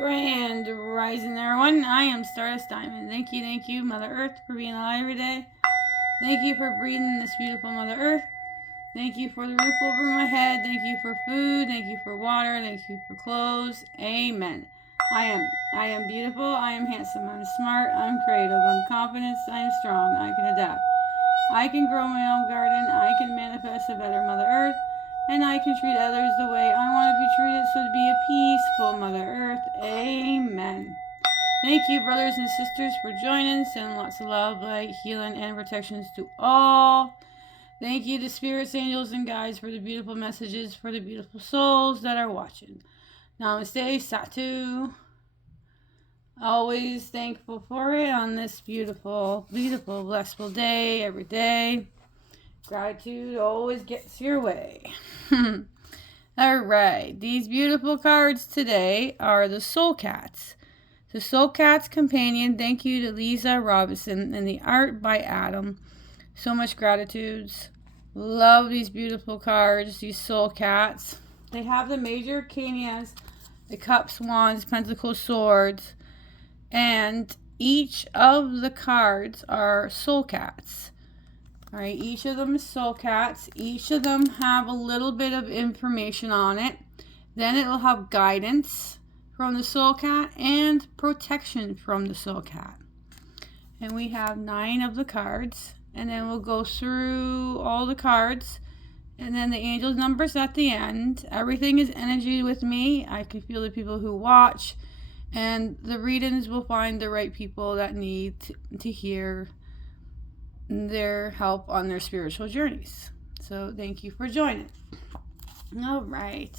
Grand Rising, everyone. I am Stardust Diamond. Thank you, Mother Earth, for being alive every day. Thank you for breathing this beautiful Mother Earth. Thank you for the roof over my head. Thank you for food. Thank you for water. Thank you for clothes. Amen. I am beautiful. I am handsome. I'm smart. I'm creative. I'm confident. I'm strong. I can adapt. I can grow my own garden. I can manifest a better Mother Earth. And I can treat others the way I want to be treated, so to be a peaceful Mother Earth. Amen. Thank you, brothers and sisters, for joining. Send lots of love, light, healing, and protections to all. Thank you to spirits, angels, and guides for the beautiful messages for the beautiful souls that are watching. Namaste, Satu. Always thankful for it on this beautiful, blissful day, every day. Gratitude always gets your way. Alright, these beautiful cards today are the Soul Cats. The Soul Cats Companion, thank you to Lisa Robinson, and the art by Adam. So much gratitudes. Love these beautiful cards, these Soul Cats. They have the major arcanas, the cups, wands, pentacles, swords, and each of the cards are Soul Cats. Alright, each of them is Soul Cats. Each of them have a little bit of information on it. Then it'll have guidance from the Soul Cat and protection from the Soul Cat. And we have 9 of the cards. And then we'll go through all the cards. And then the angel's numbers at the end. Everything is energy with me. I can feel the people who watch. And the readings will find the right people that need to hear their help on their spiritual journeys. So thank you for joining. All right,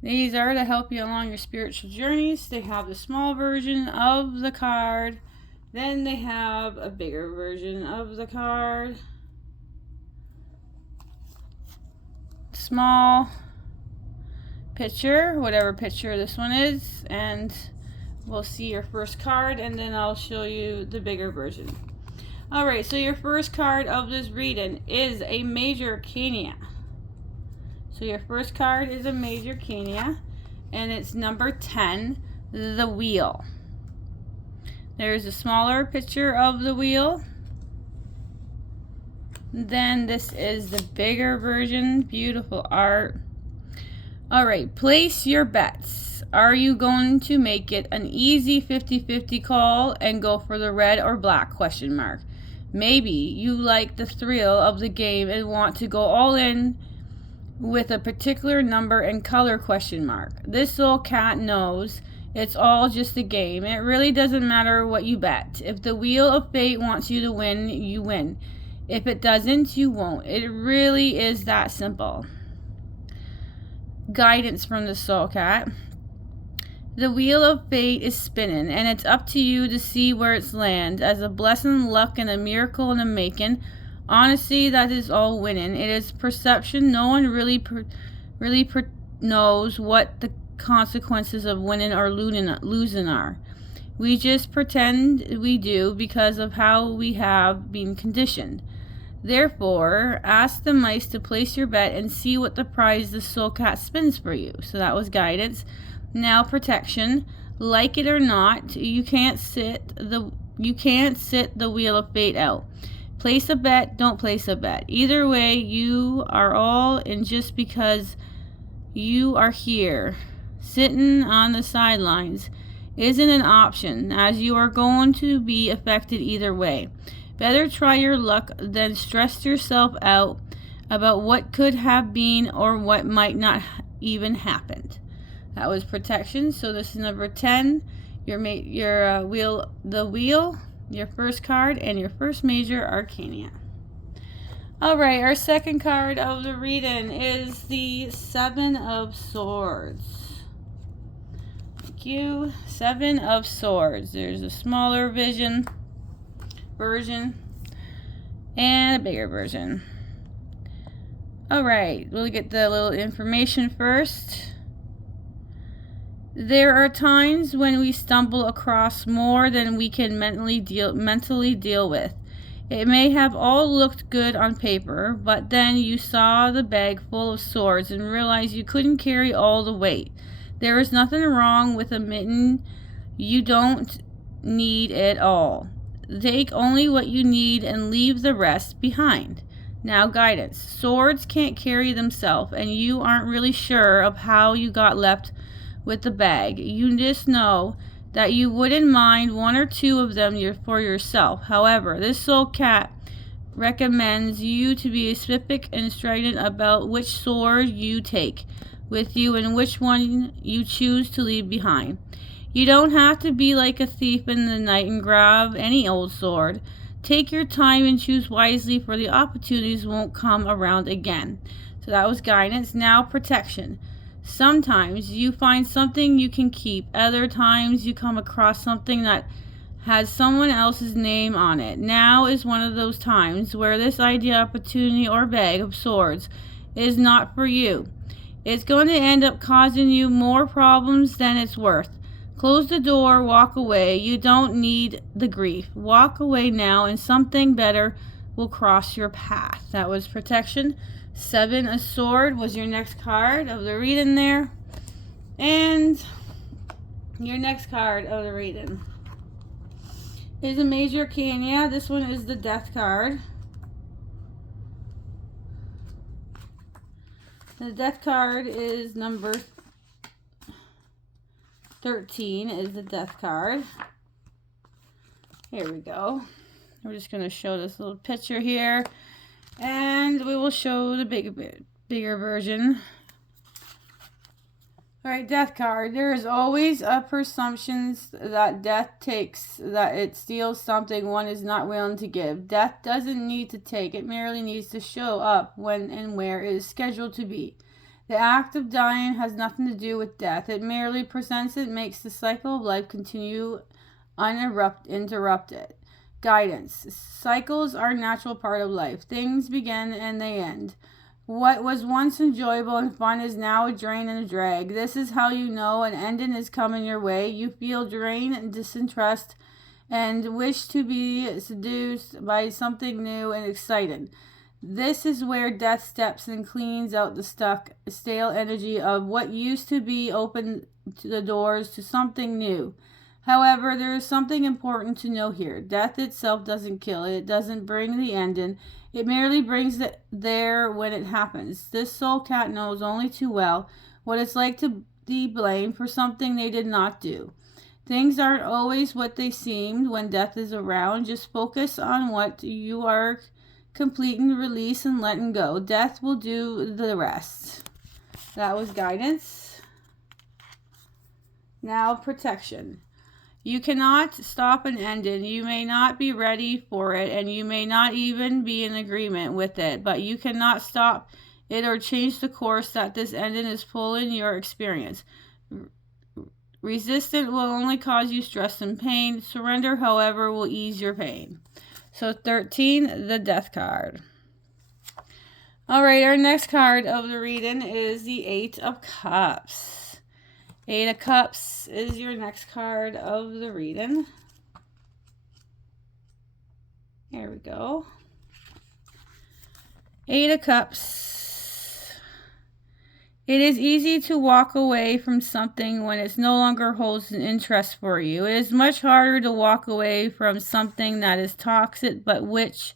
these are to help you along your spiritual journeys. They have the small version of the card, then they have a bigger version of the card, small picture, whatever picture this one is, and we'll see your first card, and then I'll show you the bigger version. Alright, so your first card of this reading is a major arcana. So your first card is a major arcana, and it's number 10, the wheel. There's a smaller picture of the wheel. Then this is the bigger version, beautiful art. Alright, place your bets. Are you going to make it an easy 50-50 call and go for the red or black question mark? Maybe you like the thrill of the game and want to go all in with a particular number and color question mark. This Soul Cat knows it's all just a game. It really doesn't matter what you bet. If the Wheel of Fate wants you to win, you win. If it doesn't, you won't. It really is that simple. Guidance from the Soul Cat. The Wheel of Fate is spinning, and it's up to you to see where it's lands. As a blessing, luck, and a miracle in the making. Honestly, that is all winning. It is perception. No one really knows what the consequences of winning or losing are. We just pretend we do because of how we have been conditioned. Therefore, ask the mice to place your bet and see what the prize the Soul Cat spins for you. So that was guidance. Now protection. Like it or not, you can't sit the Wheel of Fate out. Place a bet, don't place a bet. Either way, you are all in just because you are here. Sitting on the sidelines isn't an option, as you are going to be affected either way. Better try your luck than stress yourself out about what could have been or what might not even happened. That was protection. So this is number 10. Your wheel, your first card, and your first major arcana. Alright, our second card of the reading is the 7 of Swords. Thank you. 7 of Swords. There's a smaller version and a bigger version. Alright, we'll get the little information first. There are times when we stumble across more than we can mentally deal with. It may have all looked good on paper, but then you saw the bag full of swords and realized you couldn't carry all the weight. There is nothing wrong with admitting you don't need it all. Take only what you need and leave the rest behind. Now, guidance. Swords can't carry themselves, and you aren't really sure of how you got left with the bag. You just know that you wouldn't mind one or two of them for yourself. However, this soul cat recommends you to be specific and strident about which sword you take with you and which one you choose to leave behind. You don't have to be like a thief in the night and grab any old sword. Take your time and choose wisely, for the opportunities won't come around again. So that was guidance. Now, protection. Sometimes you find something you can keep. Other times you come across something that has someone else's name on it. Now is one of those times where this idea, opportunity, or bag of swords is not for you. It's going to end up causing you more problems than it's worth. Close the door, walk away. You don't need the grief. Walk away now, and something better will cross your path. That was protection. 7 of Swords was your next card of the reading there. And your next card of the reading is a Major Arcana. This one is the Death card. The Death card is number 13 is the Death card. Here we go. We're just going to show this little picture here, and we will show the bigger version. Alright, Death card. There is always a presumption that death takes, that it steals something one is not willing to give. Death doesn't need to take, it merely needs to show up when and where it is scheduled to be. The act of dying has nothing to do with death. It merely presents it, makes the cycle of life continue uninterrupted. Guidance. Cycles are a natural part of life. Things begin and they end. What was once enjoyable and fun is now a drain and a drag. This is how you know an ending is coming your way. You feel drained and disinterest and wish to be seduced by something new and exciting. This is where death steps and cleans out the stale energy of what used to be, open to the doors to something new. However, there is something important to know here. Death itself doesn't kill it. It doesn't bring the ending. It merely brings it there when it happens. This soul cat knows only too well what it's like to be blamed for something they did not do. Things aren't always what they seemed when death is around. Just focus on what you are completing, release, and letting go. Death will do the rest. That was guidance. Now, protection. You cannot stop an ending. You may not be ready for it, and you may not even be in agreement with it, but you cannot stop it or change the course that this ending is pulling your experience. Resistance will only cause you stress and pain. Surrender, however, will ease your pain. So 13, the Death card. All right, our next card of the reading is the 8 of Cups. 8 of Cups is your next card of the reading. Here we go. 8 of Cups. It is easy to walk away from something when it no longer holds an interest for you. It is much harder to walk away from something that is toxic but which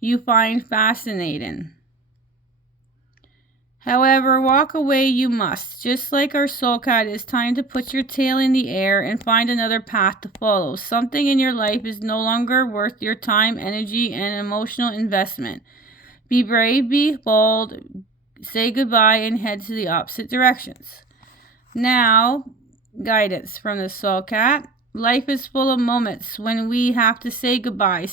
you find fascinating. However, walk away you must. Just like our soul cat, it's time to put your tail in the air and find another path to follow. Something in your life is no longer worth your time, energy, and emotional investment. Be brave, be bold, say goodbye, and head to the opposite directions. Now, guidance from the soul cat. Life is full of moments when we have to say goodbye.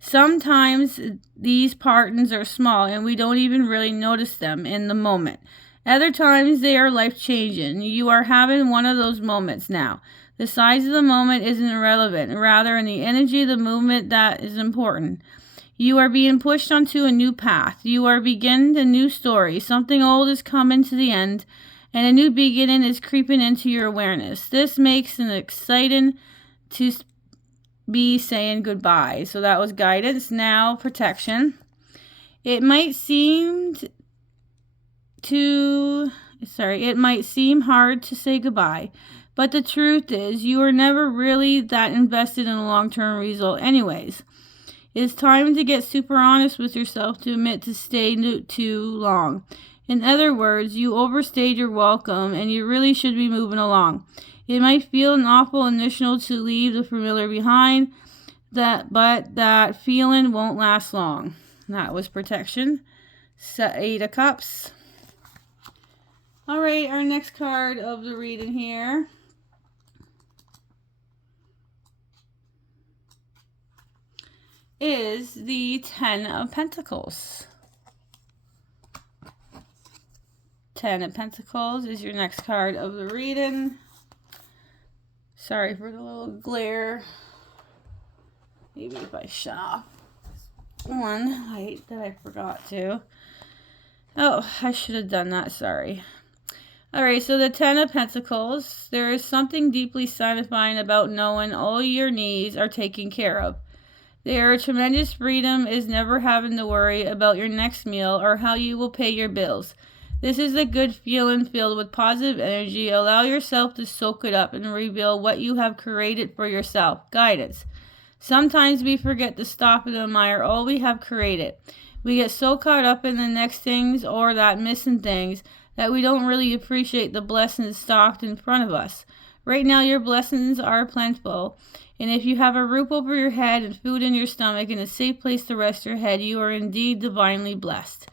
Sometimes these partings are small and we don't even really notice them in the moment. Other times they are life-changing. You are having one of those moments now. The size of the moment isn't irrelevant. Rather, in the energy of the movement that is important. You are being pushed onto a new path. You are beginning a new story. Something old is coming to the end, and a new beginning is creeping into your awareness. This makes it exciting to be saying goodbye. So that was guidance. Now, protection. It might seem it might seem hard to say goodbye, but the truth is you are never really that invested in a long-term result anyways. It's time to get super honest with yourself to admit to stay too long. In other words, you overstayed your welcome and you really should be moving along. It might feel an awful initial to leave the familiar behind, but that feeling won't last long. That was protection. 8 of Cups. All right, our next card of the reading here is the 10 of Pentacles. 10 of Pentacles is your next card of the reading. Sorry for the little glare. Maybe if I shut off one light that I forgot to. Oh, I should have done that, sorry. Alright, so the 10 of Pentacles. There is something deeply satisfying about knowing all your needs are taken care of. Their tremendous freedom is never having to worry about your next meal or how you will pay your bills. This is a good feeling filled with positive energy. Allow yourself to soak it up and reveal what you have created for yourself. Guidance. Sometimes we forget to stop and admire all we have created. We get so caught up in the next things or that missing things that we don't really appreciate the blessings stocked in front of us. Right now your blessings are plentiful, and if you have a roof over your head and food in your stomach and a safe place to rest your head, you are indeed divinely blessed.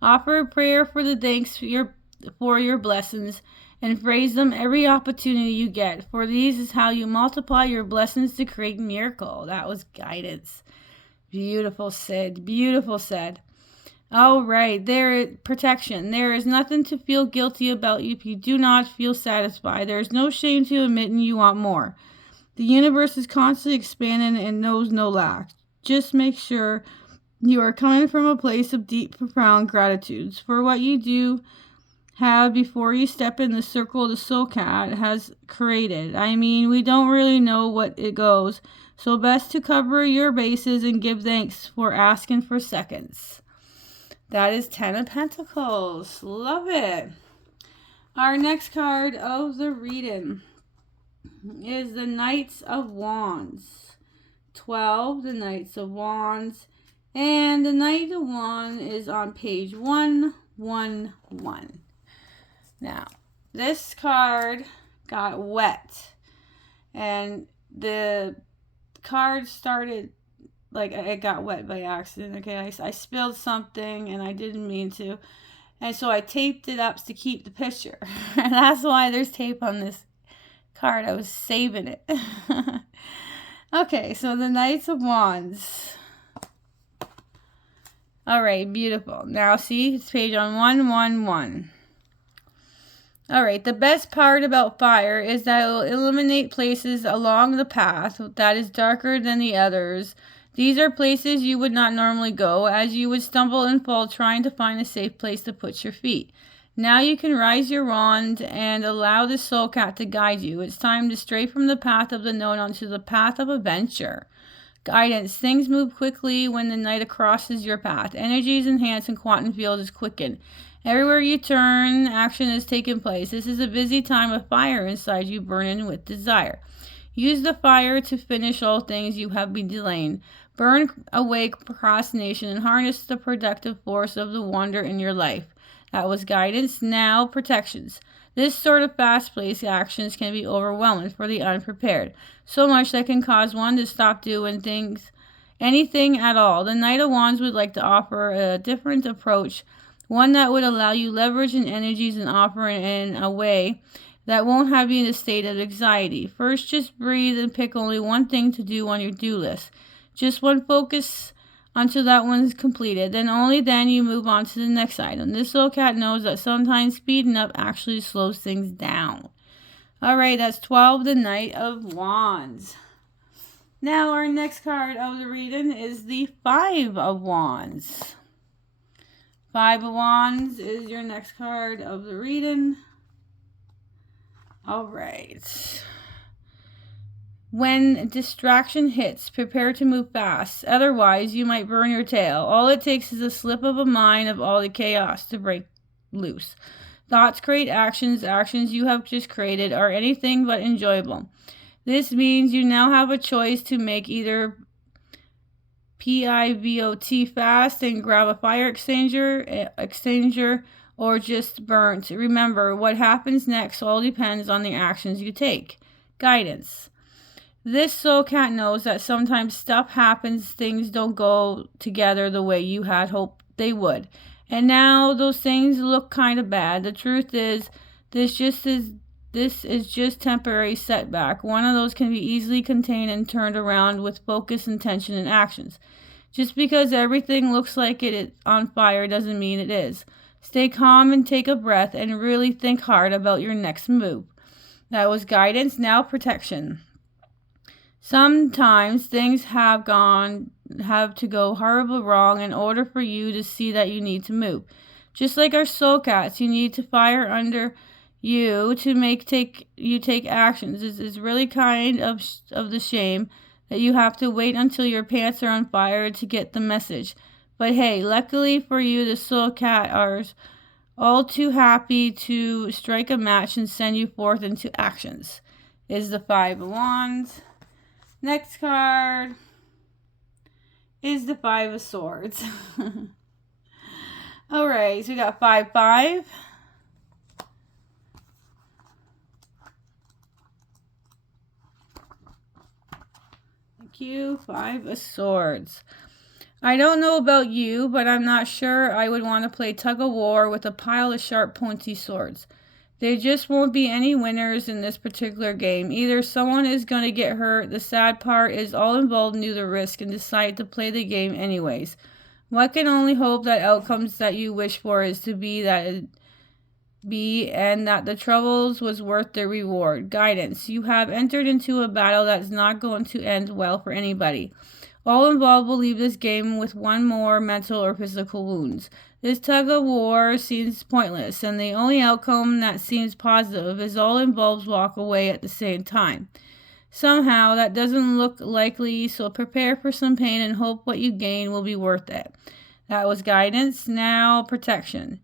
Offer a prayer for the thanks for your blessings and phrase them every opportunity you get, for these is how you multiply your blessings to create miracle. That was guidance. Beautiful said. Beautiful said. All right, protection. There is nothing to feel guilty about if you do not feel satisfied. There is no shame to admitting you want more. The universe is constantly expanding and knows no lack. Just make sure you are coming from a place of deep, profound gratitude for what you do have before you step in the circle the soul cat has created. I mean, we don't really know what it goes, so best to cover your bases and give thanks for asking for seconds. That is 10 of Pentacles. Love it. Our next card of the reading is the Knights of Wands. 12, the Knights of Wands. And the Knight of Wands is on page 111. Now, this card got wet. And the card started, like, it got wet by accident. Okay, I spilled something and I didn't mean to. And so I taped it up to keep the picture. And that's why there's tape on this card. I was saving it. Okay, so the Knights of Wands. Alright, beautiful. Now see, it's page on 111. Alright, the best part about fire is that it will illuminate places along the path that is darker than the others. These are places you would not normally go, as you would stumble and fall trying to find a safe place to put your feet. Now you can raise your wand and allow the soul cat to guide you. It's time to stray from the path of the known onto the path of adventure. Guidance. Things move quickly when the night crosses your path. Energy is enhanced and quantum field is quickened. Everywhere you turn, action is taking place. This is a busy time of fire inside you, burning with desire. Use the fire to finish all things you have been delaying. Burn away procrastination and harness the productive force of the wonder in your life. That was guidance. Now, protections. This sort of fast-paced actions can be overwhelming for the unprepared. So much that can cause one to stop doing anything at all. The Knight of Wands would like to offer a different approach, one that would allow you leverage and energies and offer in a way that won't have you in a state of anxiety. First, just breathe and pick only one thing to do on your do list. Just one focus until that one's completed. Then only then you move on to the next item. This soul cat knows that sometimes speeding up actually slows things down. Alright, that's 12, the Knight of Wands. Now our next card of the reading is the 5 of Wands. 5 of Wands is your next card of the reading. Alright. When distraction hits, prepare to move fast. Otherwise, you might burn your tail. All it takes is a slip of a mind of all the chaos to break loose. Thoughts create actions. Actions you have just created are anything but enjoyable. This means you now have a choice to make either pivot fast and grab a fire extinguisher or just burnt. Remember, what happens next all depends on the actions you take. Guidance. This soul cat knows that sometimes stuff happens, things don't go together the way you had hoped they would. And now those things look kind of bad. The truth is, this is just temporary setback. One of those can be easily contained and turned around with focus, intention, and actions. Just because everything looks like it is on fire doesn't mean it is. Stay calm and take a breath and really think hard about your next move. That was guidance, now protection. Sometimes things have to go horribly wrong in order for you to see that you need to move. Just like our soul cats, you need to fire under you to take actions. This is really kind of the shame that you have to wait until your pants are on fire to get the message. But hey, luckily for you, the soul cat are all too happy to strike a match and send you forth into actions. Is the Five of Wands. Next card is the Five of Swords. All right, so we got 5, 5. Thank you, 5 of Swords. I don't know about you, but I'm not sure I would want to play tug of war with a pile of sharp, pointy swords. There just won't be any winners in this particular game. Either someone is going to get hurt. The sad part is all involved knew the risk and decided to play the game anyways. One can only hope that outcomes that you wish for is to be and that the troubles was worth the reward. Guidance. You have entered into a battle that is not going to end well for anybody. All involved will leave this game with one more mental or physical wounds. This tug of war seems pointless, and the only outcome that seems positive is all involved walk away at the same time. Somehow, that doesn't look likely, so prepare for some pain and hope what you gain will be worth it. That was guidance. Now, protection.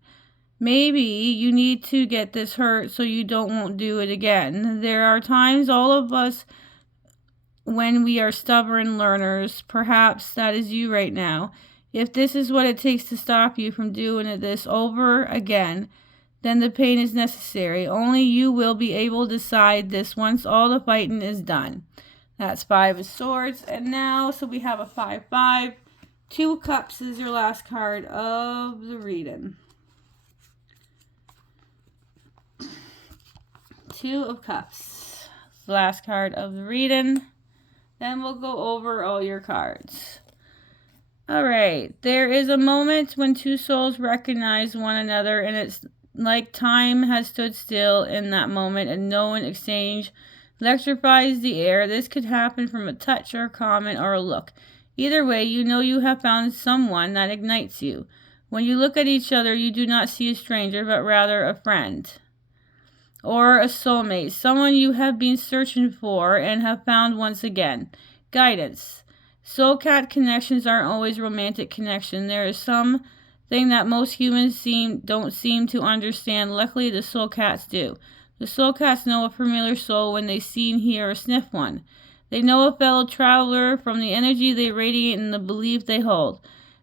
Maybe you need to get this hurt so you won't do it again. There are times all of us when we are stubborn learners. Perhaps that is you right now. If this is what it takes to stop you from doing this over again, then the pain is necessary. Only you will be able to decide this once all the fighting is done. That's 5 of Swords. And now, so we have a 5, 5. 2 of Cups is your last card of the reading. 2 of Cups. Last card of the reading. Then we'll go over all your cards. All right. There is a moment when two souls recognize one another, and it's like time has stood still in that moment, and no one exchange electrifies the air. This could happen from a touch or a comment or a look. Either way, you know you have found someone that ignites you. When you look at each other, you do not see a stranger, but rather a friend or a soulmate, someone you have been searching for and have found once again. Guidance. Soul cat connections aren't always romantic connection. There is something that most humans don't seem to understand. Luckily, the soul cats do. The soul cats know a familiar soul when they see, hear, or sniff one. They know a fellow traveler from the energy they radiate and the belief they hold.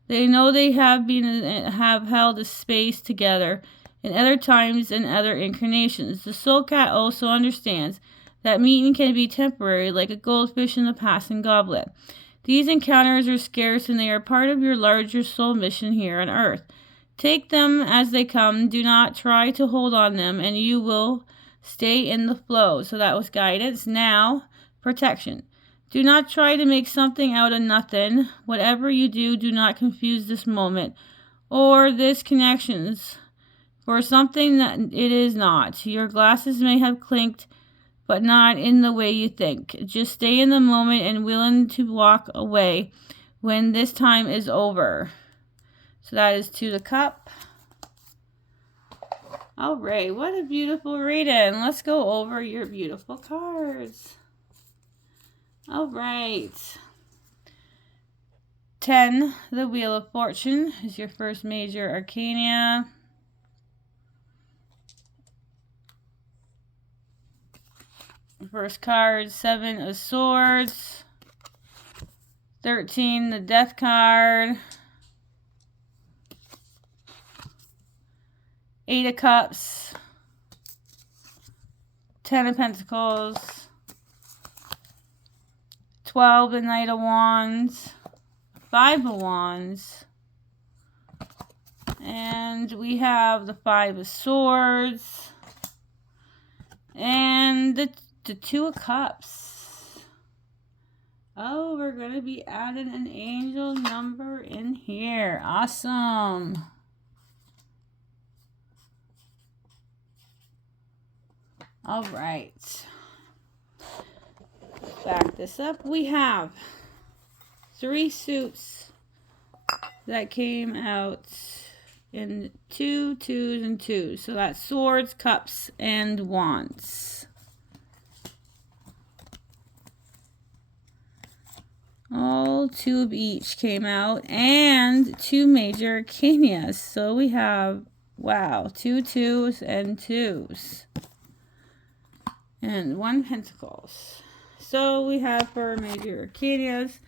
They know they have held a space together in other times and other incarnations. The soul cat also understands that meeting can be temporary, like a goldfish in a passing goblet. These encounters are scarce and they are part of your larger soul mission here on Earth. Take them as they come. Do not try to hold on them and you will stay in the flow. So that was guidance. Now, protection. Do not try to make something out of nothing. Whatever you do, do not confuse this moment or this connections for something that it is not. Your glasses may have clinked, but not in the way you think. Just stay in the moment and willing to walk away when this time is over. So that is 2 the cup. All right, what a beautiful reading. Let's go over your beautiful cards. All right. 10, the Wheel of Fortune, is your first major arcana. First card, 7 of Swords. 13, the Death card. 8 of Cups. 10 of Pentacles. 12, the Knight of Wands. 5 of Wands. And we have the 5 of Swords. And the 2 of Cups. Oh, we're going to be adding an angel number in here. Awesome. All right. Back this up. We have 3 suits that came out in 2 2s and 2s. So that's Swords, Cups, and Wands. All 2 of each came out, and 2 major arcanas. So we have, wow, 2 2s and 2s. And 1 Pentacles. So we have for major arcanas,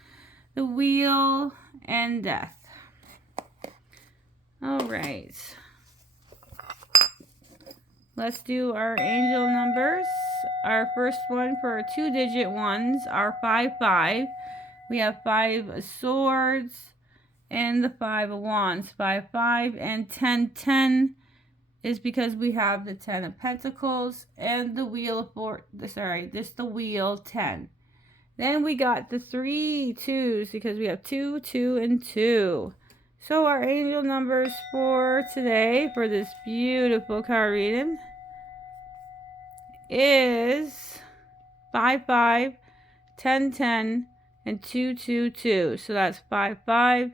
the Wheel and Death. All right. Let's do our angel numbers. Our first one for our 2-digit ones are 5 5. We have 5 of Swords and the 5 of Wands. 5 5 and 10 10 is because we have the 10 of Pentacles and the Wheel of the Wheel 10. Then we got the 3 2s because we have 2 2 and 2. So our angel numbers for today, for this beautiful card reading, is 5 5, 10 10, and 2 2 2. So that's 5 5,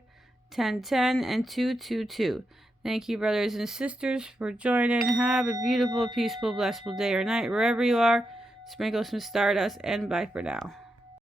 10 10, and 2 2 2. Thank you, brothers and sisters, for joining. Have a beautiful, peaceful, blissful day or night wherever you are. Sprinkle some stardust, and bye for now.